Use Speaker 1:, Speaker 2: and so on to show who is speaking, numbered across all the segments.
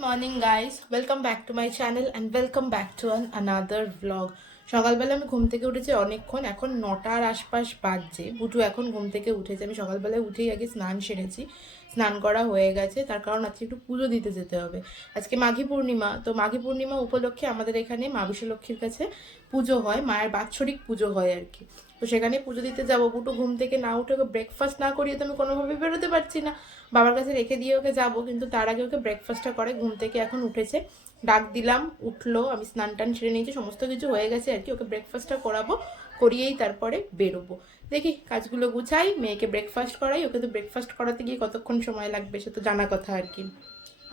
Speaker 1: morning guys. Welcome back to my channel and welcome back to an another vlog. সকালবেলা আমি ঘুম থেকে উঠেছি অনেকক্ষণ, এখন নটার আশপাশ বাজছে। বুটু এখন ঘুম থেকে উঠেছে, আমি সকালবেলায় উঠেই আগে স্নান সেরেছি। স্নান করা হয়ে গেছে, তার কারণ আজকে একটু পুজো দিতে যেতে হবে। আজকে মাঘী পূর্ণিমা, তো মাঘী পূর্ণিমা উপলক্ষে আমাদের এখানে মা বিশ্বলক্ষ্মীর কাছে পুজো হয়, মায়ের বাৎসরিক পুজো হয় আর কি। তো সেখানে পুজো দিতে যাব, বুটু ঘুম থেকে না উঠে ওকে ব্রেকফাস্ট না করিয়ে তো আমি কোনোভাবে বেরোতে পারছি না। বাবার কাছে রেখে দিয়ে ওকে যাব, কিন্তু তার আগে ওকে ব্রেকফাস্টটা করে, ঘুম থেকে এখন উঠেছে। ডাক দিলাম, উঠল, আমি স্নান টান ছেড়ে নিয়েছি, সমস্ত কিছু হয়ে গেছে আর কি, ওকে ব্রেকফাস্টটা করাবো, করিয়েই তারপরে বেরোবো। দেখি, কাজগুলো গুছাই, মেয়েকে ব্রেকফাস্ট করাই, ওকে তো ব্রেকফাস্ট করাতে গিয়ে কতক্ষণ সময় লাগবে সে তো জানা কথা আর কি।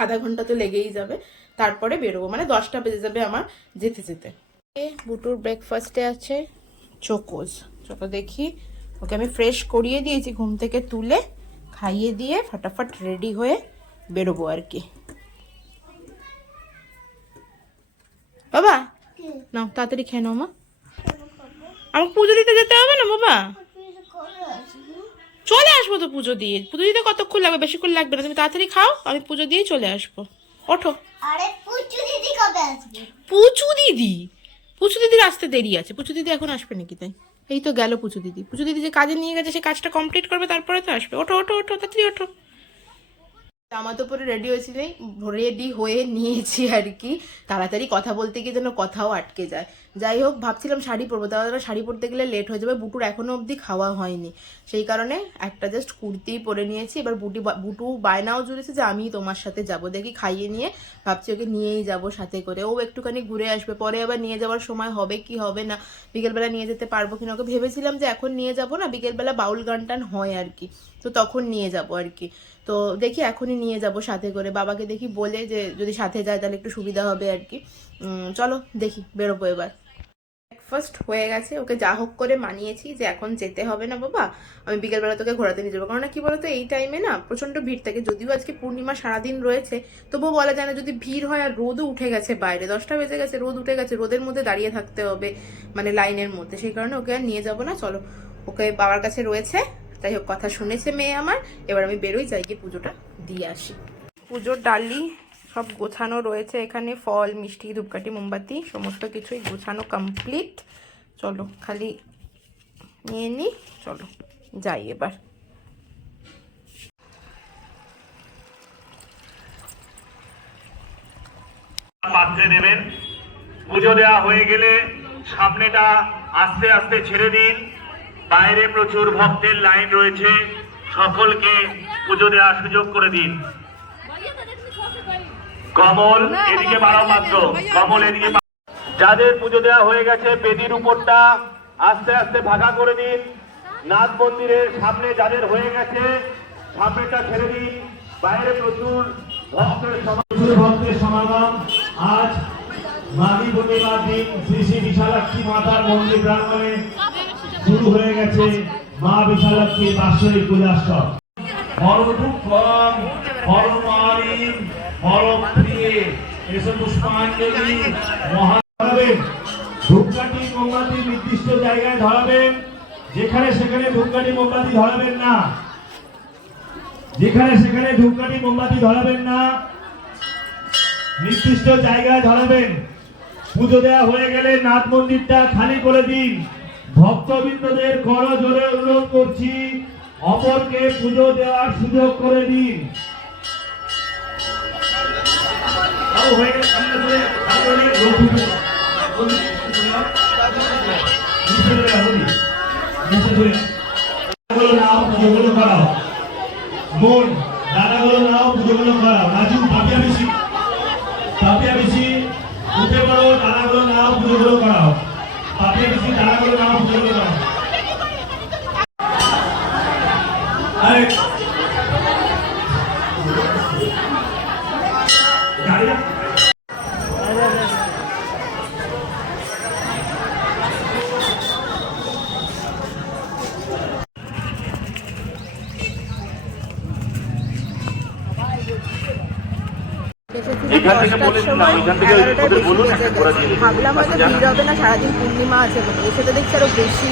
Speaker 1: আধা ঘণ্টা তো লেগেই যাবে, তারপরে বেরোবো মানে দশটা বেজে যাবে আমার যেতে যেতে। এ, বুটুর ব্রেকফাস্টে আছে চোকোজ। চলো দেখি, ওকে আমি ফ্রেশ করিয়ে দিয়েছি, ঘুম থেকে তুলে, খাইয়ে দিয়ে, ফটাফট রেডি হয়ে বেরোবো আর কি। নাও তাড়াতাড়ি খেয়ে নাও মা। আমাকে পুজো দিতে যেতে হবে না বাবা? চলে আসব তো পুজো দিয়ে। পুজো দিতে কতক্ষণ লাগবে? বেশিক্ষণ লাগবে না। তুমি তাড়াতাড়ি খাও আমি পুজো দিয়ে চলে আসব। ওঠো।
Speaker 2: আরে পুচু দিদি কবে আসবে?
Speaker 1: পুচু দিদি? পুচু দিদির আসতে দেরি আছে। পুচু দিদি এখন আসবে নাকি তাই? এই তো গেল পুচু দিদি। পুচু দিদি যে কাজে নিয়ে গেছে সে কাজটা কমপ্লিট করবে তারপরে তো আসবে। ওঠো ওঠো ওঠো তাড়াতাড়ি ওঠো। জামা তো পরে রেডি হয়েছিলেন রেডি হয়ে নিয়েছি আর কি। তাড়াতাড়ি কথা বলতে গিয়ে যেন কথাও আটকে যায়। যাই হোক ভাবছিলাম শাড়ি পরবো, তাহলে শাড়ি পরতে গেলে লেট হয়ে যাবে, বুটুর এখনও অবধি খাওয়া হয়নি। সেই কারণে একটা জাস্ট কুর্তিই পরে নিয়েছি, এবার বুটি বুটু বায়নাও জুড়েছে যে আমি তোমার সাথে যাব, দেখি খাইয়ে নিয়ে ভাবছি ওকে নিয়েই যাব সাথে করে। ও একটুখানি ঘুরে আসবে, পরে আবার নিয়ে যাওয়ার সময় হবে কি হবে না, বিকেলবেলা নিয়ে যেতে পারব কিনা ওকে ভেবেছিলাম যে এখন নিয়ে যাব না, বিকেলবেলা বাউল গান টান হয় আর কি, তো তখন নিয়ে যাব আর কি। তো দেখি এখনই নিয়ে যাব সাথে করে, বাবাকে দেখি বলে যে যদি সাথে যায় তাহলে একটু সুবিধা হবে আর কি। চলো দেখি, বেরোবো এবার। ব্রেকফাস্ট হয়ে গেছে, ওকে যা হোক করে মানিয়েছি যে এখন যেতে হবে না বাবা, আমি বিকেলবেলা তোকে ঘোরাতে নিয়ে যাব। কারণ কি বলতো, এই টাইমে না প্রচণ্ড ভিড় থাকে, যদিও আজকে পূর্ণিমা সারাদিন রয়েছে, তবুও বলা যায় না যদি ভিড় হয় আর রোদও উঠে গেছে বাইরে, দশটা বেজে গেছে, রোদ উঠে গেছে, রোদের মধ্যে দাঁড়িয়ে থাকতে হবে মানে লাইনের মধ্যে, সেই কারণে ওকে আর নিয়ে যাব না, চলো। ওকে বাবার কাছে রয়েছে, যাই হোক, কথা শুনেছে মেয়ে আমার, এবার আমি বেরোই, যাই গিয়ে পুজোটা দিয়ে আসি। পুজোর ডালি সব গোছানো রয়েছে এখানে, ফল, মিষ্টি, ধূপকাঠি, মোমবাতি, সমস্ত কিছুই গোছানো কমপ্লিট চলো, খালি নিয়ে নিই চলো, যাই এবার।
Speaker 3: পাত্রে নেবেন। পুজো দেওয়া হয়ে গেলে সামনেটা আস্তে আস্তে ছেড়ে দিন। বাইরে প্রচুর ভক্তের লাইন রয়েছে। সকলকে পুজো দেওয়ার সুযোগ করে দিন। কমল এদিকে বাড়াও মাত্র। কমল এদিকে যাদের পুজো দেওয়া হয়ে গেছে বেদির উপরটা আস্তে আস্তে ভাগা করে দিন। নাথ মন্দিরের সামনে যাদের হয়ে গেছে সামনেটা ছেড়ে দিন। বাইরে প্রচুর ভক্তের সমাগম ভক্তের সমাগম। আজ মাঘী পূর্ণিমার দিন শ্রী শ্রী বিশালাক্ষী মাতার মন্দির প্রাঙ্গণে শুরু হয়ে গেছে মা বিশালাক্ষীর বাৎসরিক পূজাস্তব পরদুঃখম পুষ্পাঞ্জলি মহা ধরাবেন ধূপকাঠি মোমবাতি নির্দিষ্ট জায়গায় ধরাবেন, যেখানে সেখানে ধূপকাঠি মোমবাতি ধরাবেন না। যেখানে সেখানে ধূপকাঠি মোমবাতি ধরাবেন না, নির্দিষ্ট জায়গায় ধরাবেন। পুজো দেওয়া হয়ে গেলে নাথ মন্দিরটা খালি করে দিন। ভক্তবৃন্দদের কর জোরে অনুরোধ করছি, অপরকে পুজো দেওয়ার সুযোগ করে দিন। তাও হয়ে সামনে ধরে, উঠে, নিচে ধরে নাও, পুজোগুলো করাও। বোন, দাদাগুলো নাও, পুজোগুলো করাও। রাজু, পাপিয়া বেশি। পাপিয়া বেশি, উঠে বেশি, দাদাগুলো নাও, পুজোগুলো
Speaker 1: ভাবলাম হয়তো ভিড় হবে না সারাদিন পূর্ণিমা আছে বলে এসে তো দেখছি আরও বেশি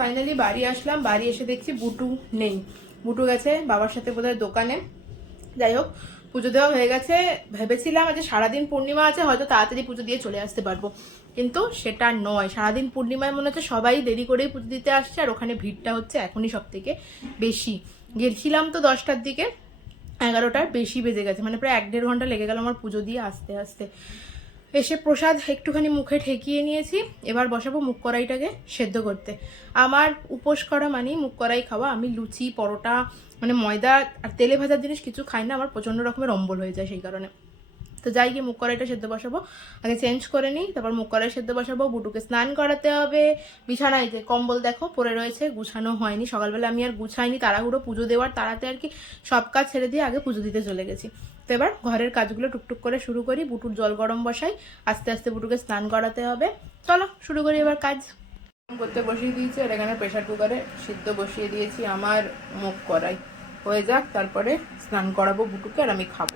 Speaker 1: ফাইনালি বাড়ি আসলাম বাড়ি এসে দেখছি বুটু নেই। বুটু গেছে বাবার সাথে বোধহয় দোকানে। যাই হোক, পুজো দেওয়া হয়ে গেছে। ভেবেছিলাম যে সারাদিন পূর্ণিমা আছে, হয়তো তাড়াতাড়ি পুজো দিয়ে চলে আসতে পারব। কিন্তু সেটা নয়। সারাদিন পূর্ণিমায় মনে হচ্ছে সবাই দেরি করেই পুজো দিতে আসছে, আর ওখানে ভিড়টা হচ্ছে এখনই সব থেকে বেশি। গেছিলাম তো দশটার দিকে, এগারোটার বেশি বেজে গেছে। মানে প্রায় এক দেড় ঘণ্টা লেগে গেল আমার পুজো দিয়ে আসতে আসতে। এসে প্রসাদ একটুখানি মুখে ঠেকিয়ে নিয়েছি। এবার বসাবো মুখ কড়াইটাকে সেদ্ধ করতে। আমার উপোস করা মানেই মুখ কড়াই খাওয়া। আমি লুচি, পরোটা মানে ময়দা আর তেলে ভাজার জিনিস কিছু খাই না। আমার প্রচণ্ড রকমের অম্বল হয়ে যায় সেই কারণে। তো যাই গিয়ে মুখ কড়াইটা সেদ্ধ বসাবো। আগে চেঞ্জ করে নিই, তারপর মুখ কড়াই সেদ্ধ বসাবো। বুটুকে স্নান করাতে হবে। বিছানায় যে কম্বল দেখো পরে রয়েছে, গুছানো হয়নি। সকালবেলা আমি আর গুছাইনি। তাড়াহুড়ো পুজো দেওয়ার তাড়াতে আর কি সব কাজ ছেড়ে দিয়ে আগে পুজো দিতে চলে গেছি। তো এবার ঘরের কাজগুলো টুকটুক করে শুরু করি বুটুর জল গরম বসাই আস্তে আস্তে বুটুকে স্নান করাতে হবে। চলো শুরু করি এবার কাজ। করতে বসিয়ে দিয়েছি আর এখানে প্রেশার কুকারে সিদ্ধ বসিয়ে দিয়েছি আমার মুখ করাই। হয়ে যাক তারপরে স্নান করাবো বুটুকে আর আমি খাব।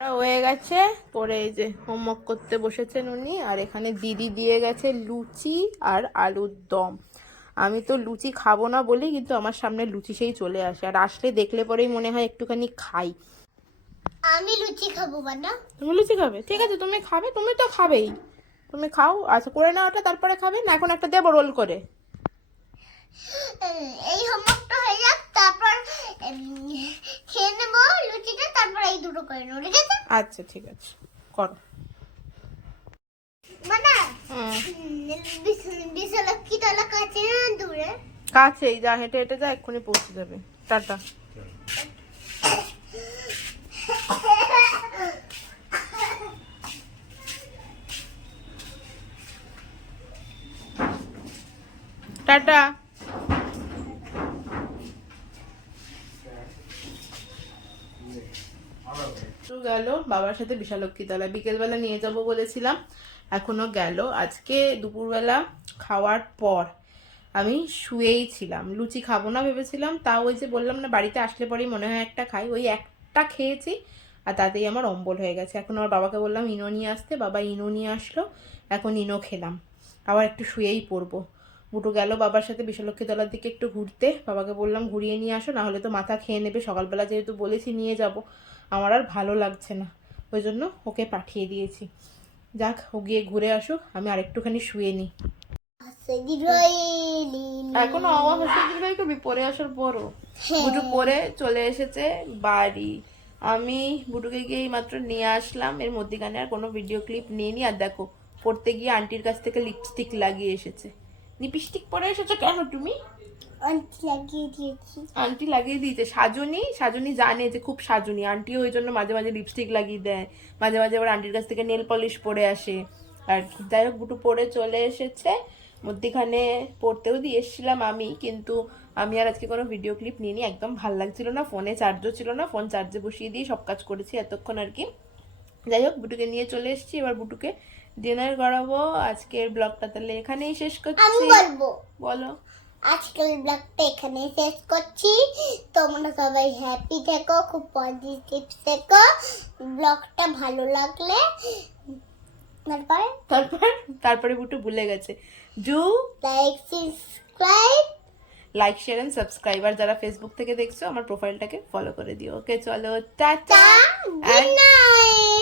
Speaker 1: হয়ে গেছে করে এই যে হোমওয়ার্ক করতে বসেছেন উনি আর এখানে দিদি দিয়ে গেছে লুচি আর আলুর দম। আমি তো লুচি খাব না বলি কিন্তু আমার সামনে লুচি সেই চলে আসে আর আসলে দেখলে পরেই মনে হয় একটুখানি খাই।
Speaker 2: আমি লুচি খাব বানা
Speaker 1: তুমি লুচি খাবে? ঠিক আছে তুমি খাবে তুমি তো খাবেই। তুমি খাও আচ্ছা করে নাও ওটা তারপরে খাবে। না এখন একটা দেবো রোল করে।
Speaker 2: এই হোমওয়ার্কটা হয়ে যাক তারপর খেয়ে নেব লুচিটা তারপর এই দুটো করে নেব ঠিক আছে?
Speaker 1: আচ্ছা ঠিক আছে করো।
Speaker 2: মানে
Speaker 1: হুম।
Speaker 2: বিশালক্ষী তলা কাছে না দূরে?
Speaker 1: কাছেই যা হেঁটে হেঁটে যা এক্ষুনি পৌঁছে যাবে। টাটা। টাটা। গেল বাবার সাথে বিশালক্ষী তলা বিকেলবেলা নিয়ে যাব বলেছিলাম, এখনও গেল। আজকে দুপুরবেলা খাওয়ার পর আমি শুয়েই ছিলাম। লুচি খাব না ভেবেছিলাম, তাও ওই যে বললাম না, বাড়িতে আসলে পরেই মনে হয় একটা খাই। ওই একটা খেয়েছি আর তাতেই আমার অম্বল হয়ে গেছে। এখন আমার বাবাকে বললাম, ইনো নিয়ে আসতে। বাবা ইনো নিয়ে আসলো, এখন ইনো খেলাম। আবার একটু শুয়েই পড়ব। বুটু গেল বাবার সাথে বিশালক্ষী তলার দিকে একটু ঘুরতে। বাবাকে বললাম ঘুরিয়ে নিয়ে আসো না হলে তো মাথা খেয়ে নেবে। সকালবেলা যেহেতু বলেছি নিয়ে যাব। আমার আর ভালো লাগছে না। ওই জন্য ওকে পাঠিয়ে দিয়েছি। যাক ও গিয়ে ঘুরে আসুক আমি আরেকটুখানি শুয়ে নিই। এখনও ভাই করবি পরে আসার পরও। বুটু পরে চলে এসেছে বাড়ি। আমি বুটুকে গিয়ে মাত্র নিয়ে আসলাম। এর মধ্যেখানে আর কোনো ভিডিও ক্লিপ নিইনি। আর দেখো পড়তে গিয়ে আন্টির কাছ থেকে লিপস্টিক লাগিয়ে এসেছে। লিপস্টিক পরে এসেছ কেন তুমি?
Speaker 2: আন্টি লাগিয়ে দিয়েছি।
Speaker 1: আন্টি লাগিয়ে দিয়েছে। সাজনি? সাজনি জানে যে খুব সাজনি। আন্টি ওই জন্য মাঝে মাঝে লিপস্টিক লাগিয়ে দেয়। মাঝে মাঝে আবার আন্টির কাছ থেকে নেল পলিশ পরে আসে। আর যাই হোক বুটু পরে চলে এসেছে। মধ্যিখানে পড়তেও দিয়ে এসেছিলাম আমি কিন্তু আমি আর আজকে কোনো ভিডিও ক্লিপ নিইনি। একদম ভালো লাগছিল না ফোনে চার্জও ছিল না ফোন চার্জে বসিয়ে দিয়ে সব কাজ করেছি এতক্ষণ আর কি। যাই হোক বুটুকে নিয়ে চলে এসেছি। এবার বুটুকে ডিনার করাবো আজকের ব্লগটা তাহলে এখানেই শেষ করছি।
Speaker 2: আমি বলব।
Speaker 1: বলো।
Speaker 2: আজকের ব্লগটা এখানে শেষ করছি। তোমরা সবাই হ্যাপি থেকো খুব পজিটিভ থেকো। ব্লগটা ভালো লাগলে তারপরে?
Speaker 1: তারপর? তারপরে বুটু ভুলে গেছে। জু?
Speaker 2: Like subscribe
Speaker 1: like share and subscribe আর যারা ফেসবুক থেকে দেখছ আমার প্রোফাইলটাকে ফলো করে দিও। ওকে চলো টাটা।
Speaker 2: Good night